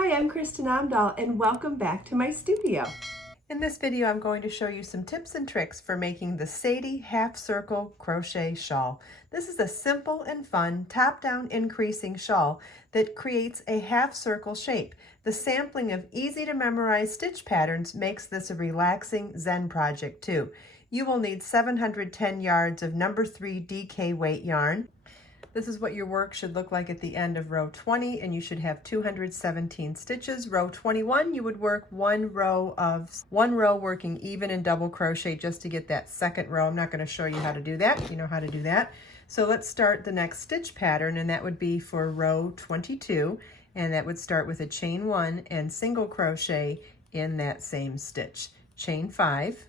Hi, I'm Kristen Amdahl and welcome back to my studio. In this video, I'm going to show you some tips and tricks for making the Sadie half circle crochet shawl. This is a simple and fun top-down increasing shawl that creates a half circle shape. The sampling of easy to memorize stitch patterns makes this a relaxing Zen project too. You will need 710 yards of number 3 DK weight yarn. This is what your work should look like at the end of row 20, and you should have 217 stitches. Row 21, you would work one row working even in double crochet just to get that second row. I'm not going to show you how to do that. You know how to do that. So let's start the next stitch pattern, and that would be for row 22, and that would start with a chain 1 and single crochet in that same stitch. Chain 5,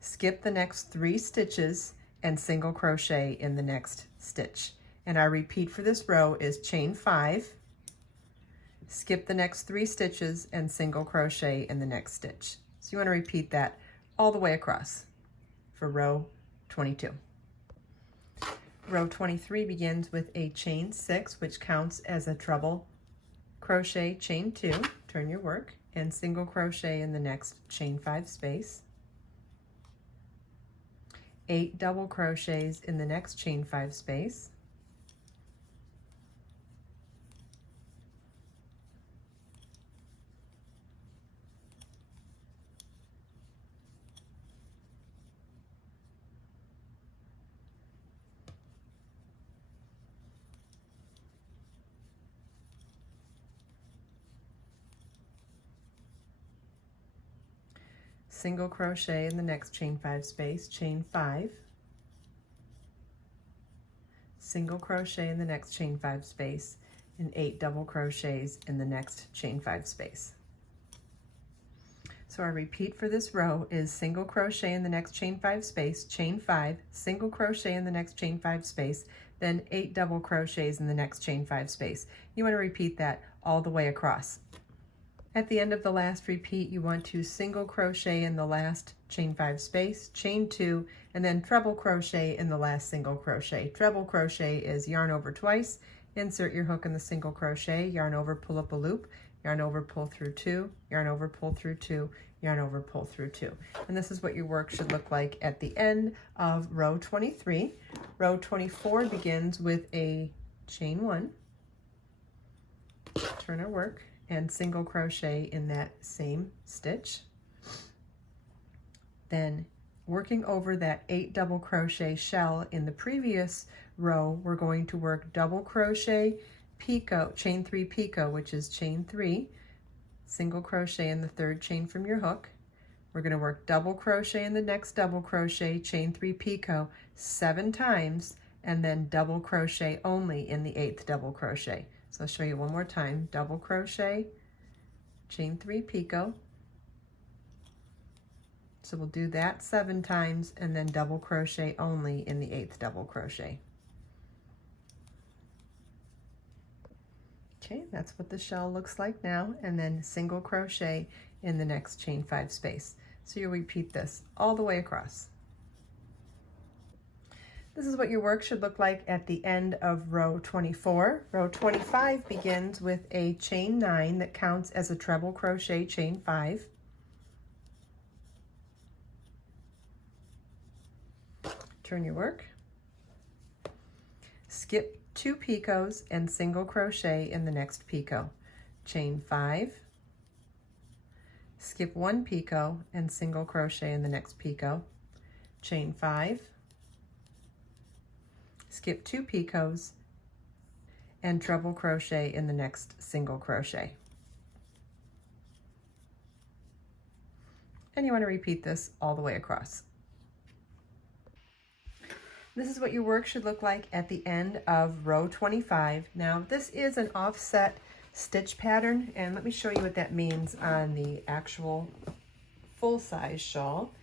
skip the next 3 stitches, and single crochet in the next stitch. And our repeat for this row is chain 5, skip the next 3 stitches, and single crochet in the next stitch. So you want to repeat that all the way across for row 22. Row 23 begins with a chain 6, which counts as a treble crochet, chain 2, turn your work, and single crochet in the next chain 5 space. 8 double crochets in the next chain 5 space. Single crochet in the next chain 5 space, chain 5, single crochet in the next chain 5 space, and 8 double crochets in the next chain 5 space. So our repeat for this row is single crochet in the next chain 5 space, chain 5, single crochet in the next chain 5 space, then 8 double crochets in the next chain 5 space. You want to repeat that all the way across. At the end of the last repeat, you want to single crochet in the last chain 5 space, chain 2, and then treble crochet in the last single crochet. Treble crochet is yarn over twice, insert your hook in the single crochet, yarn over, pull up a loop, yarn over, pull through 2, yarn over, pull through 2, yarn over, pull through 2. And this is what your work should look like at the end of row 23. Row 24 begins with a chain 1, turn our work, and single crochet in that same stitch. Then working over that 8 double crochet shell in the previous row, we're going to work double crochet, picot, chain 3 picot, which is chain 3, single crochet in the 3rd chain from your hook. We're going to work double crochet in the next double crochet, chain 3 picot 7 times, and then double crochet only in the 8th double crochet. So I'll show you one more time. Double crochet, chain 3 picot. So we'll do that 7 times, and then double crochet only in the 8th double crochet. Okay, that's what the shell looks like now, and then single crochet in the next chain 5 space. So you'll repeat this all the way across. This is what your work should look like at the end of row 24. Row 25 begins with a chain 9 that counts as a treble crochet, chain 5. Turn your work. Skip 2 picots and single crochet in the next picot. Chain 5. Skip 1 picot and single crochet in the next picot. Chain 5. Skip 2 picots and treble crochet in the next single crochet. And you want to repeat this all the way across. This is what your work should look like at the end of row 25. Now this is an offset stitch pattern, and let me show you what that means on the actual full-size shawl.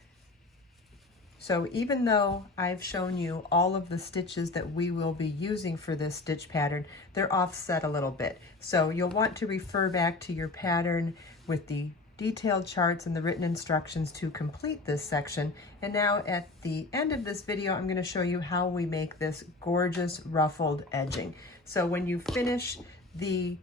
So even though I've shown you all of the stitches that we will be using for this stitch pattern, they're offset a little bit. So you'll want to refer back to your pattern with the detailed charts and the written instructions to complete this section. And now at the end of this video, I'm going to show you how we make this gorgeous ruffled edging. So when you finish the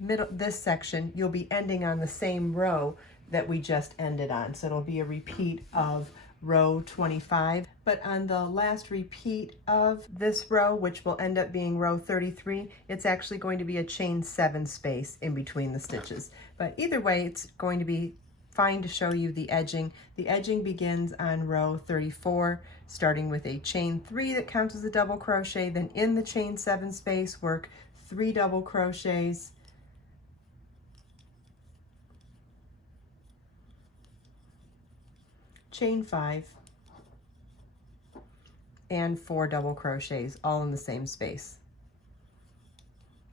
middle, this section, you'll be ending on the same row that we just ended on. So it'll be a repeat of row 25. But on the last repeat of this row, which will end up being row 33, it's actually going to be a chain 7 space in between the stitches. But either way, it's going to be fine to show you the edging. The edging begins on row 34, starting with a chain 3 that counts as a double crochet. Then in the chain 7 space, work 3 double crochets, chain 5, and 4 double crochets, all in the same space.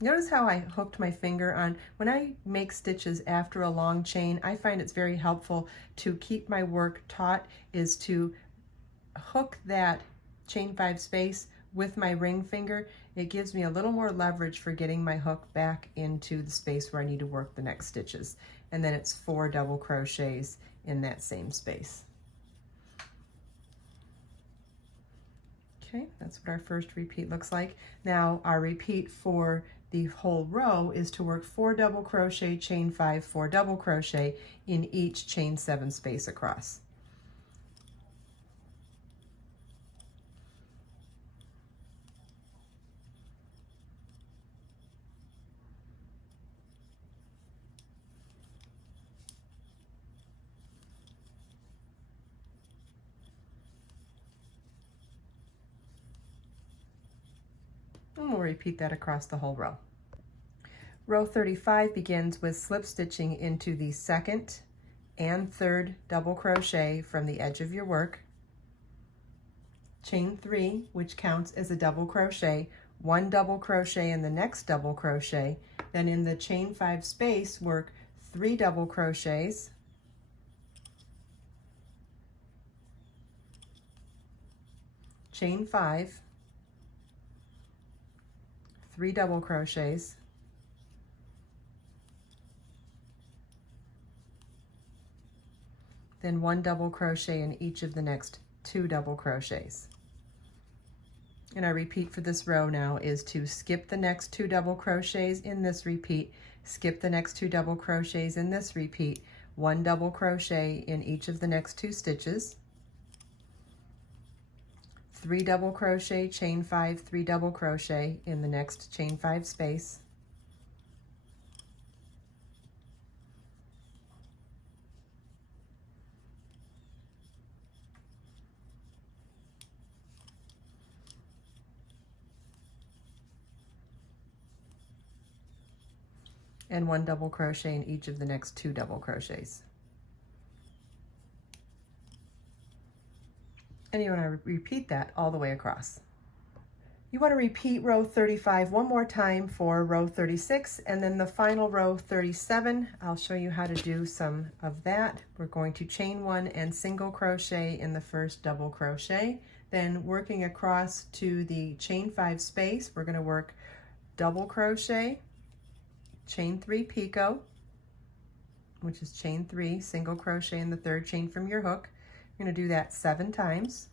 Notice how I hooked my finger on, when I make stitches after a long chain, I find it's very helpful to keep my work taut, is to hook that chain 5 space with my ring finger. It gives me a little more leverage for getting my hook back into the space where I need to work the next stitches. And then it's 4 double crochets in that same space. Okay, that's what our first repeat looks like. Now our repeat for the whole row is to work 4 double crochet, chain 5, 4 double crochet in each chain 7 space across. And we'll repeat that across the whole row. Row 35 begins with slip stitching into the 2nd and 3rd double crochet from the edge of your work, chain 3, which counts as a double crochet, 1 double crochet in the next double crochet, then in the chain 5 space, work 3 double crochets, chain 5, 3 double crochets, then 1 double crochet in each of the next 2 double crochets. And our repeat for this row now is to skip the next 2 double crochets in this repeat, skip the next 2 double crochets in this repeat, 1 double crochet in each of the next 2 stitches, 3 double crochet, chain 5, 3 double crochet in the next chain 5 space, and 1 double crochet in each of the next 2 double crochets. And you want to repeat that all the way across. You want to repeat row 35 one more time for row 36, and then the final row 37. I'll show you how to do some of that. We're going to chain 1 and single crochet in the first double crochet. Then working across to the chain 5 space, we're going to work double crochet, chain 3 picot, which is chain 3, single crochet in the 3rd chain from your hook. You're going to do that 7 times.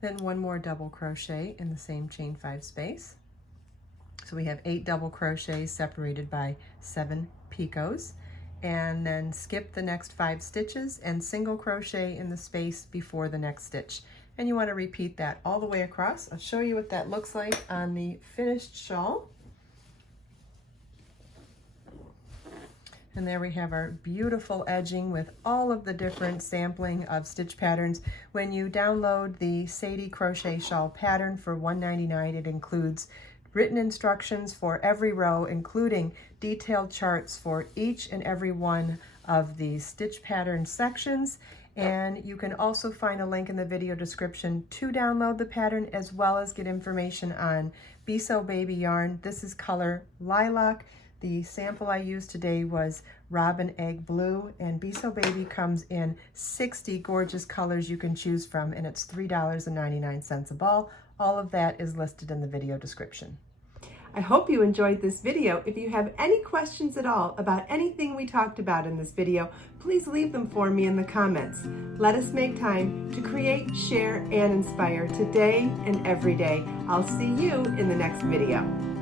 Then 1 more double crochet in the same chain 5 space. So we have 8 double crochets separated by 7 picots. And then skip the next 5 stitches and single crochet in the space before the next stitch. And you want to repeat that all the way across. I'll show you what that looks like on the finished shawl. And there we have our beautiful edging with all of the different sampling of stitch patterns. When you download the Sadie Crochet Shawl Pattern for $1.99, it includes written instructions for every row, including detailed charts for each and every one of the stitch pattern sections. And you can also find a link in the video description to download the pattern, as well as get information on Be So Baby yarn. This is color lilac. The sample I used today was Robin Egg Blue, and Be So Baby comes in 60 gorgeous colors you can choose from, and it's $3.99 a ball. All of that is listed in the video description. I hope you enjoyed this video. If you have any questions at all about anything we talked about in this video, please leave them for me in the comments. Let us make time to create, share, and inspire today and every day. I'll see you in the next video.